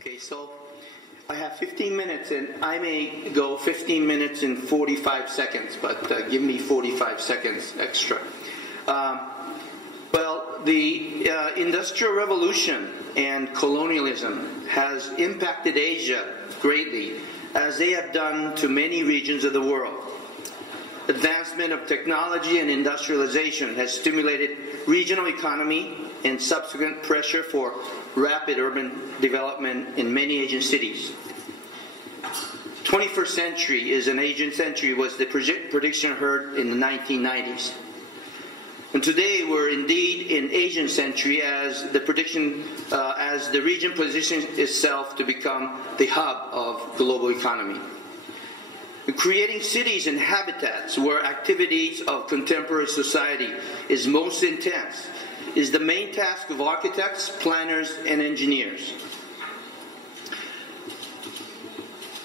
Okay, so I have 15 minutes and I may go 15 minutes and 45 seconds, but give me 45 seconds extra. Well, the Industrial Revolution and colonialism has impacted Asia greatly, as they have done to many regions of the world. Advancement of technology and industrialization has stimulated regional economy and subsequent pressure for rapid urban development in many Asian cities. 21st century is an Asian century was the prediction heard in the 1990s. And today we're indeed in Asian century as the prediction, as the region positions itself to become the hub of global economy. Creating cities and habitats where activities of contemporary society is most intense is the main task of architects, planners, and engineers.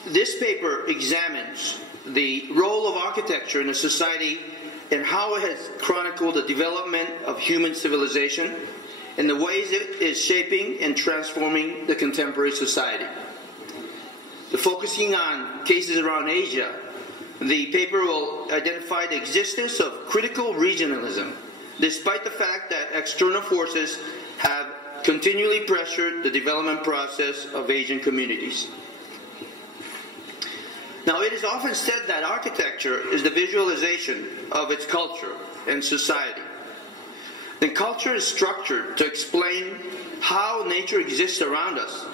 This paper examines the role of architecture in a society and how it has chronicled the development of human civilization and the ways it is shaping and transforming the contemporary society. Focusing on cases around Asia, the paper will identify the existence of critical regionalism, despite the fact that external forces have continually pressured the development process of Asian communities. Now, it is often said that architecture is the visualization of its culture and society. The culture is structured to explain how nature exists around us,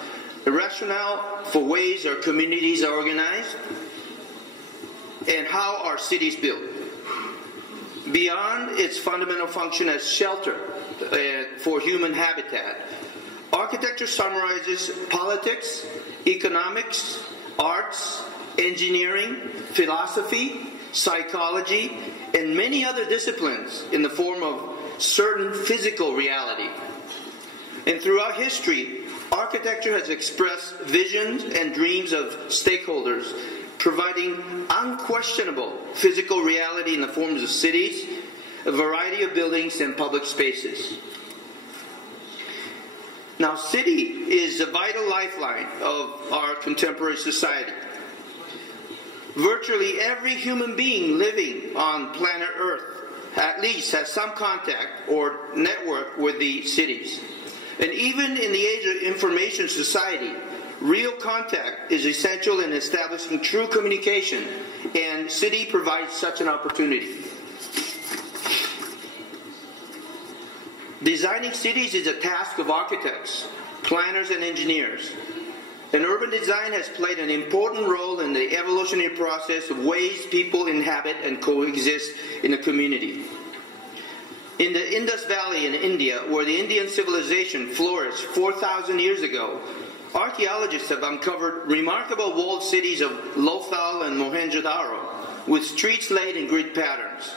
the rationale for ways our communities are organized, and how our cities built. Beyond its fundamental function as shelter for human habitat, architecture summarizes politics, economics, arts, engineering, philosophy, psychology, and many other disciplines in the form of certain physical reality. And throughout history, architecture has expressed visions and dreams of stakeholders, providing unquestionable physical reality in the forms of cities, a variety of buildings, and public spaces. Now, city is a vital lifeline of our contemporary society. Virtually every human being living on planet Earth at least has some contact or network with the cities. And even in the age of information society, real contact is essential in establishing true communication, and city provides such an opportunity. Designing cities is a task of architects, planners, and engineers. And urban design has played an important role in the evolutionary process of ways people inhabit and coexist in a community. In the Indus Valley in India, where the Indian civilization flourished 4,000 years ago, archaeologists have uncovered remarkable walled cities of Lothal and Mohenjo-daro, with streets laid in grid patterns.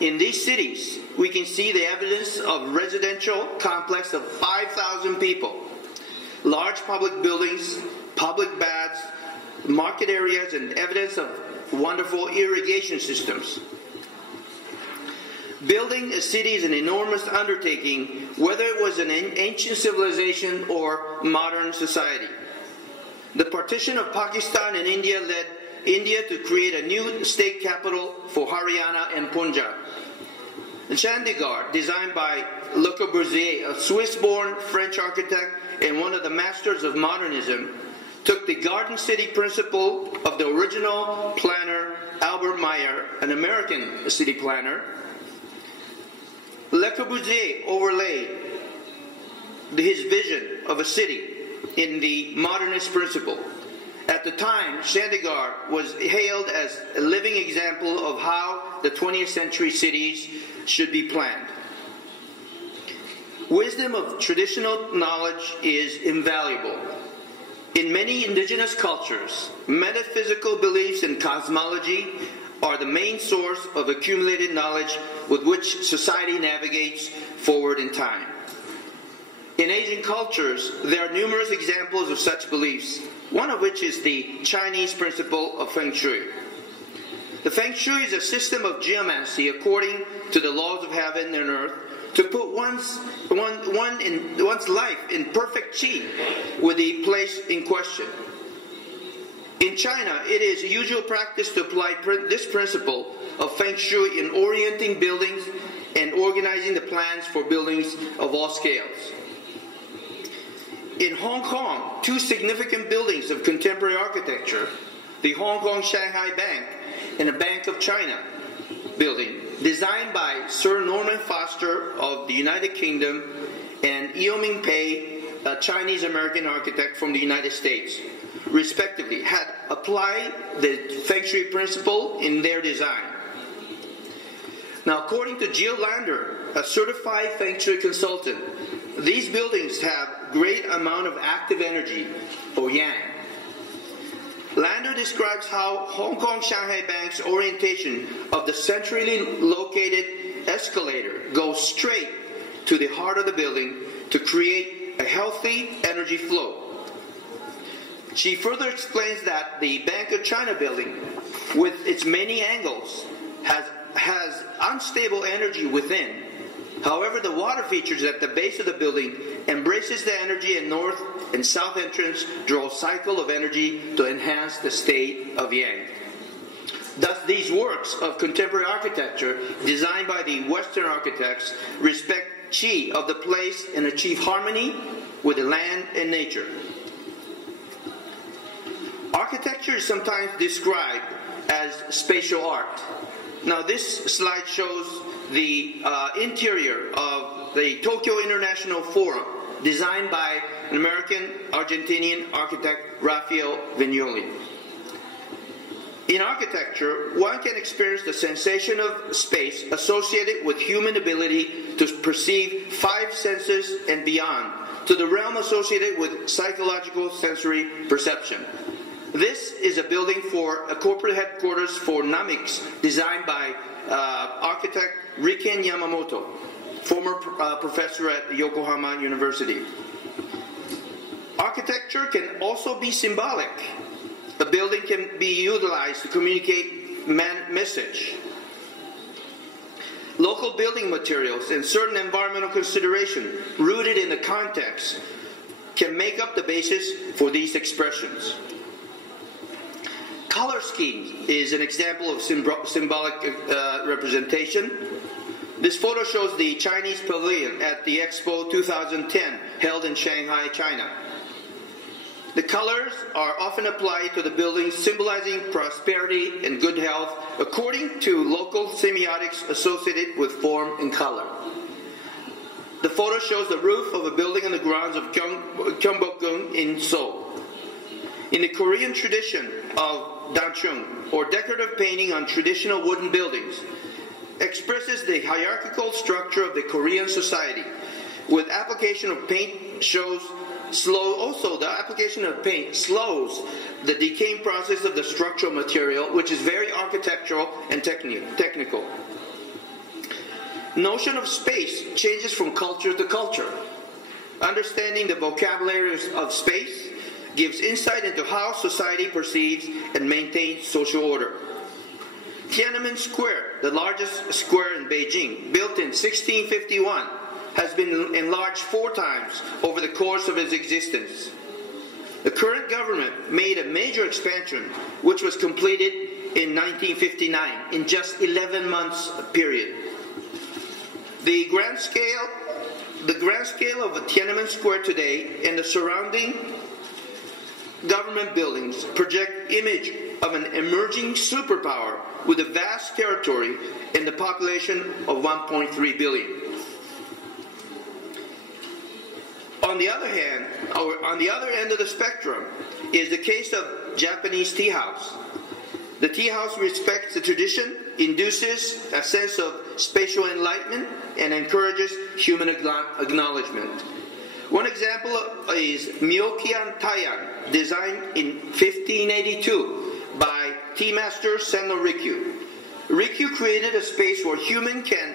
In these cities, we can see the evidence of residential complex of 5,000 people, large public buildings, public baths, market areas, and evidence of wonderful irrigation systems. Building a city is an enormous undertaking, whether it was an ancient civilization or modern society. The partition of Pakistan and India led India to create a new state capital for Haryana and Punjab. Chandigarh, designed by Le Corbusier, a Swiss-born French architect and one of the masters of modernism, took the garden city principle of the original planner Albert Meyer, an American city planner. Le Corbusier overlaid his vision of a city in the modernist principle. At the time, Chandigarh was hailed as a living example of how the 20th century cities should be planned. Wisdom of traditional knowledge is invaluable. In many indigenous cultures, metaphysical beliefs and cosmology are the main source of accumulated knowledge with which society navigates forward in time. In Asian cultures, there are numerous examples of such beliefs, one of which is the Chinese principle of Feng Shui. The Feng Shui is a system of geomancy according to the laws of heaven and earth, to put one's life in perfect chi with the place in question. In China, it is a usual practice to apply this principle of Feng Shui in orienting buildings and organizing the plans for buildings of all scales. In Hong Kong, two significant buildings of contemporary architecture, the Hong Kong Shanghai Bank and the Bank of China building, designed by Sir Norman Foster of the United Kingdom and Yeo Ming Pei, a Chinese-American architect from the United States, respectively, had applied the Feng Shui principle in their design. Now, according to Jill Lander, a certified Feng Shui consultant, these buildings have great amount of active energy, or yang. Lander describes how Hong Kong Shanghai Bank's orientation of the centrally located escalator goes straight to the heart of the building to create a healthy energy flow. She further explains that the Bank of China building, with its many angles, has unstable energy within. However, the water features at the base of the building embraces the energy, and north and south entrance draw a cycle of energy to enhance the state of yang. Thus, these works of contemporary architecture, designed by the Western architects, respect qi of the place and achieve harmony with the land and nature. Architecture is sometimes described as spatial art. Now, this slide shows the interior of the Tokyo International Forum, designed by an American-Argentinian architect, Raphael Vignoli. In architecture, one can experience the sensation of space associated with human ability to perceive five senses and beyond, to the realm associated with psychological sensory perception. This is a building for a corporate headquarters for Namix, designed by architect Riken Yamamoto, former professor at Yokohama University. Architecture can also be symbolic. A building can be utilized to communicate message. Local building materials and certain environmental consideration rooted in the context can make up the basis for these expressions. Color scheme is an example of symbolic representation. This photo shows the Chinese pavilion at the Expo 2010 held in Shanghai, China. The colors are often applied to the buildings, symbolizing prosperity and good health according to local semiotics associated with form and color. The photo shows the roof of a building on the grounds of Gyeongbokgung in Seoul. In the Korean tradition of danchung, or decorative painting on traditional wooden buildings, expresses the hierarchical structure of the Korean society. With application of paint slows the decaying process of the structural material, which is very architectural and technical. Notion of space changes from culture to culture. Understanding the vocabulary of space gives insight into how society perceives and maintains social order. Tiananmen Square, the largest square in Beijing, built in 1651, has been enlarged 4 times over the course of its existence. The current government made a major expansion, which was completed in 1959, in just 11 months period. The grand scale of Tiananmen Square today and the surrounding government buildings project image of an emerging superpower with a vast territory and the population of 1.3 billion. On the other hand, on the other end of the spectrum is the case of Japanese tea house. The tea house respects the tradition, induces a sense of spatial enlightenment, and encourages human acknowledgement. One example is Myokian Taiyang, designed in 1582 by tea master Senno Rikyu. Rikyu created a space where human can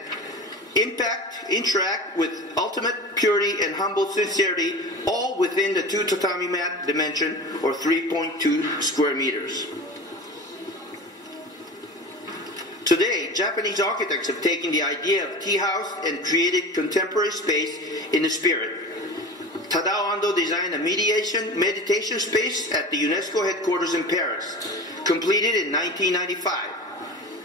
interact with ultimate purity and humble sincerity, all within the 2 tatami mat dimension, or 3.2 square meters. Today, Japanese architects have taken the idea of tea house and created contemporary space in the spirit. Tadao Ando designed a meditation space at the UNESCO headquarters in Paris, completed in 1995.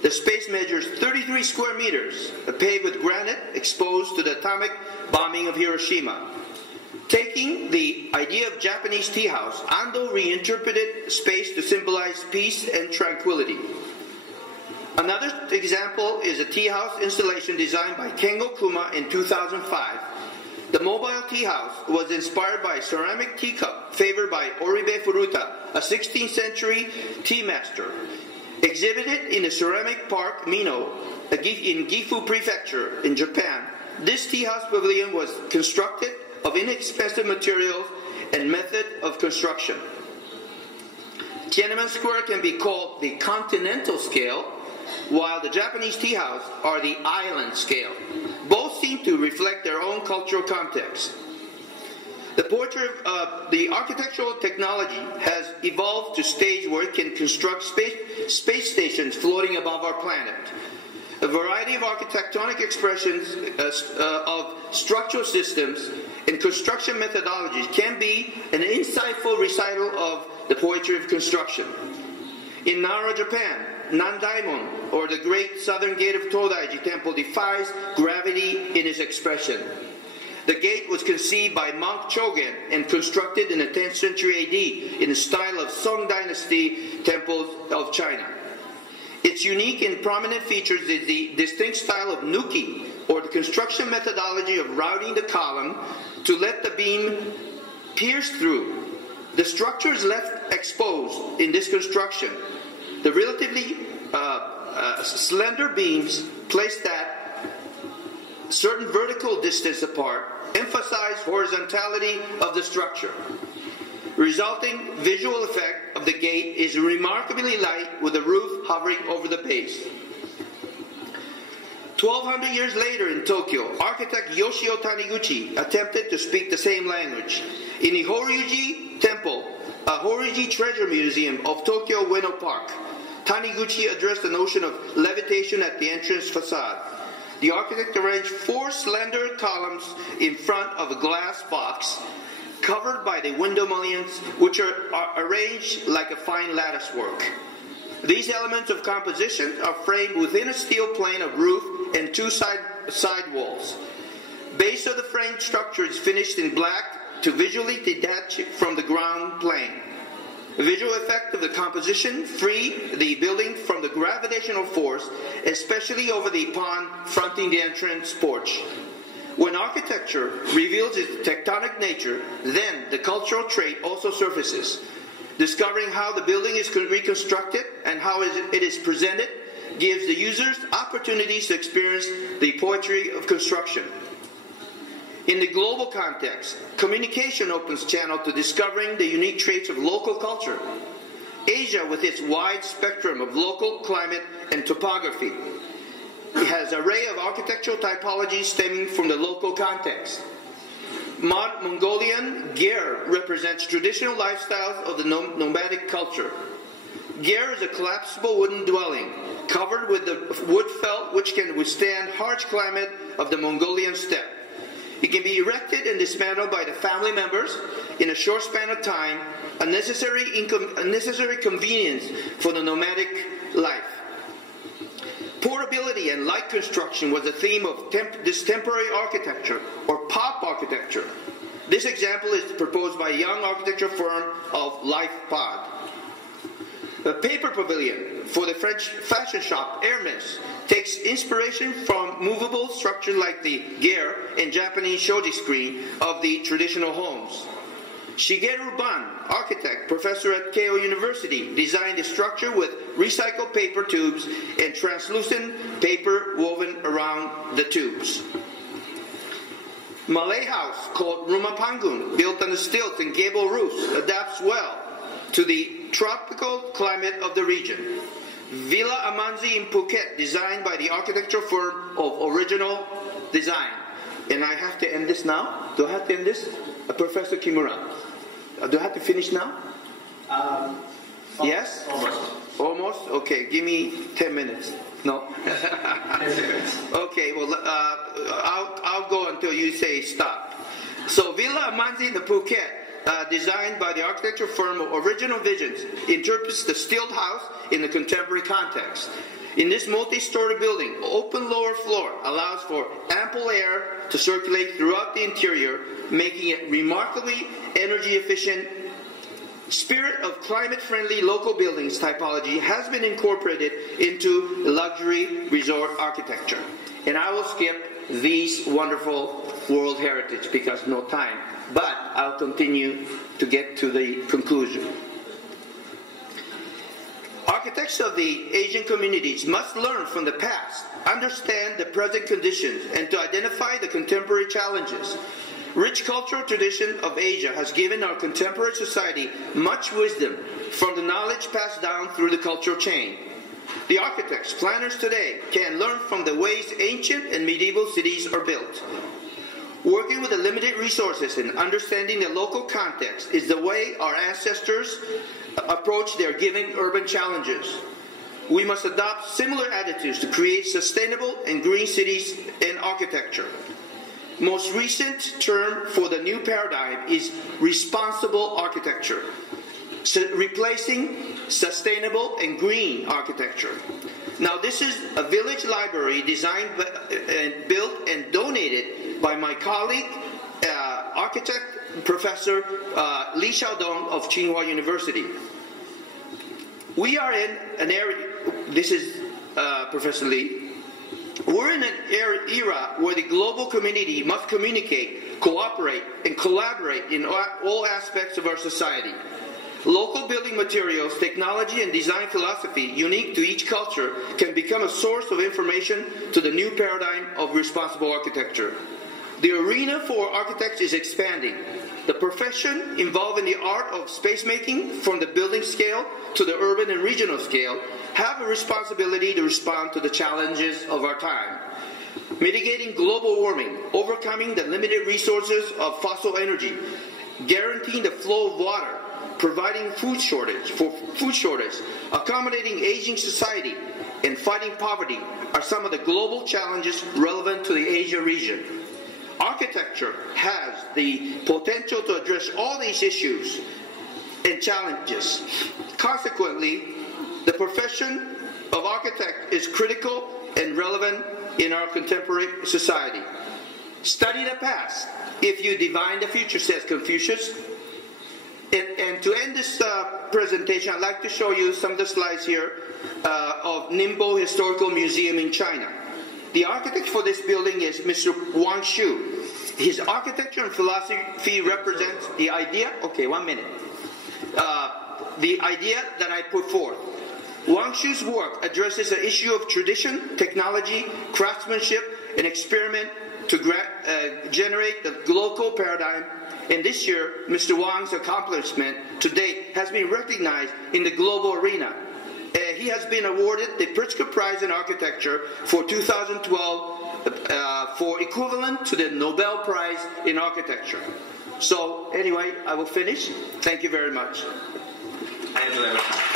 The space measures 33 square meters, paved with granite exposed to the atomic bombing of Hiroshima. Taking the idea of Japanese tea house, Ando reinterpreted space to symbolize peace and tranquility. Another example is a tea house installation designed by Kengo Kuma in 2005. The mobile tea house was inspired by a ceramic teacup favored by Oribe Furuta, a 16th century tea master. Exhibited in the ceramic park Mino in Gifu Prefecture in Japan, this tea house pavilion was constructed of inexpensive materials and method of construction. Tiananmen Square can be called the continental scale, while the Japanese tea house are the island scale. Both seem to reflect their own cultural context. The architectural technology has evolved to a stage where it can construct space stations floating above our planet. A variety of architectonic expressions of structural systems and construction methodologies can be an insightful recital of the poetry of construction. In Nara, Japan, Nandaimon, or the great southern gate of Todaiji Temple, defies gravity in its expression. The gate was conceived by monk Chogen and constructed in the 10th century AD in the style of Song Dynasty temples of China. Its unique and prominent features is the distinct style of nuki, or the construction methodology of routing the column to let the beam pierce through. The structure is left exposed in this construction. The relatively slender beams placed at certain vertical distance apart emphasize horizontality of the structure. Resulting visual effect of the gate is remarkably light, with the roof hovering over the base. 1,200 years later in Tokyo, architect Yoshio Taniguchi attempted to speak the same language. In the Horyuji Temple, a Horyuji Treasure Museum of Tokyo Ueno Park, Taniguchi addressed the notion of levitation at the entrance facade. The architect arranged 4 slender columns in front of a glass box covered by the window mullions, which are arranged like a fine lattice work. These elements of composition are framed within a steel plane of roof and 2 side walls. Base of the frame structure is finished in black to visually detach from the ground plane. The visual effect of the composition free the building from the gravitational force, especially over the pond fronting the entrance porch. When architecture reveals its tectonic nature, then the cultural trait also surfaces. Discovering how the building is reconstructed and how it is presented gives the users opportunities to experience the poetry of construction. In the global context, communication opens channel to discovering the unique traits of local culture. Asia, with its wide spectrum of local climate and topography, has an array of architectural typologies stemming from the local context. Mongolian Ger represents traditional lifestyles of the nomadic culture. Ger is a collapsible wooden dwelling covered with the wood felt which can withstand harsh climate of the Mongolian steppe. It can be erected and dismantled by the family members in a short span of time, a necessary convenience for the nomadic life. Portability and light construction was a theme of this temporary architecture, or pop architecture. This example is proposed by a young architecture firm of Life Pod. The paper pavilion for the French fashion shop Hermès takes inspiration from movable structures like the Ger and Japanese shoji screen of the traditional homes. Shigeru Ban, architect, professor at Keio University, designed a structure with recycled paper tubes and translucent paper woven around the tubes. Malay house called Rumah Panggung, built on the stilts and gable roofs, adapts well to the tropical climate of the region. Villa Amanzi in Phuket, designed by the architectural firm of Original Design. And I have to end this now? Do I have to end this? Professor Kimura. Do I have to finish now? Yes? Almost. Almost? Okay, give me 10 minutes. No? Okay, well, I'll go until you say stop. So Villa Amanzi in the Phuket, designed by the architecture firm Original Visions, interprets the stilt house in the contemporary context. In this multi-story building, open lower floor allows for ample air to circulate throughout the interior, making it remarkably energy efficient. Spirit of climate-friendly local buildings typology has been incorporated into luxury resort architecture. And I will skip these wonderful World Heritage because no time, but I'll continue to get to the conclusion. Architects of the Asian communities must learn from the past, understand the present conditions, and to identify the contemporary challenges. Rich cultural tradition of Asia has given our contemporary society much wisdom from the knowledge passed down through the cultural chain. The architects, planners today can learn from the ways ancient and medieval cities are built. Working with the limited resources and understanding the local context is the way our ancestors approach their given urban challenges. We must adopt similar attitudes to create sustainable and green cities and architecture. Most recent term for the new paradigm is responsible architecture, replacing sustainable and green architecture. Now this is a village library designed and built and donated by my colleague, architect Professor Li Xiaodong of Tsinghua University. We are in an area, this is Professor Li, we're in an era where the global community must communicate, cooperate, and collaborate in all aspects of our society. Local building materials, technology, and design philosophy unique to each culture can become a source of information to the new paradigm of responsible architecture. The arena for architects is expanding. The profession involved in the art of space making, from the building scale to the urban and regional scale, have a responsibility to respond to the challenges of our time. Mitigating global warming, overcoming the limited resources of fossil energy, guaranteeing the flow of water, providing food shortage, accommodating aging society, and fighting poverty are some of the global challenges relevant to the Asia region. Architecture has the potential to address all these issues and challenges. Consequently, the profession of architect is critical and relevant in our contemporary society. Study the past if you divine the future, says Confucius. And to end this presentation, I'd like to show you some of the slides here of Ningbo Historical Museum in China. The architect for this building is Mr. Wang Shu. His architecture and philosophy represents the idea, the idea that I put forth. Wang Shu's work addresses the issue of tradition, technology, craftsmanship, and experiment to generate the local paradigm. And this year, Mr. Wang's accomplishment to date has been recognized in the global arena. He has been awarded the Pritzker Prize in Architecture for 2012 for equivalent to the Nobel Prize in Architecture. So anyway, I will finish. Thank you very much. Thank you very much.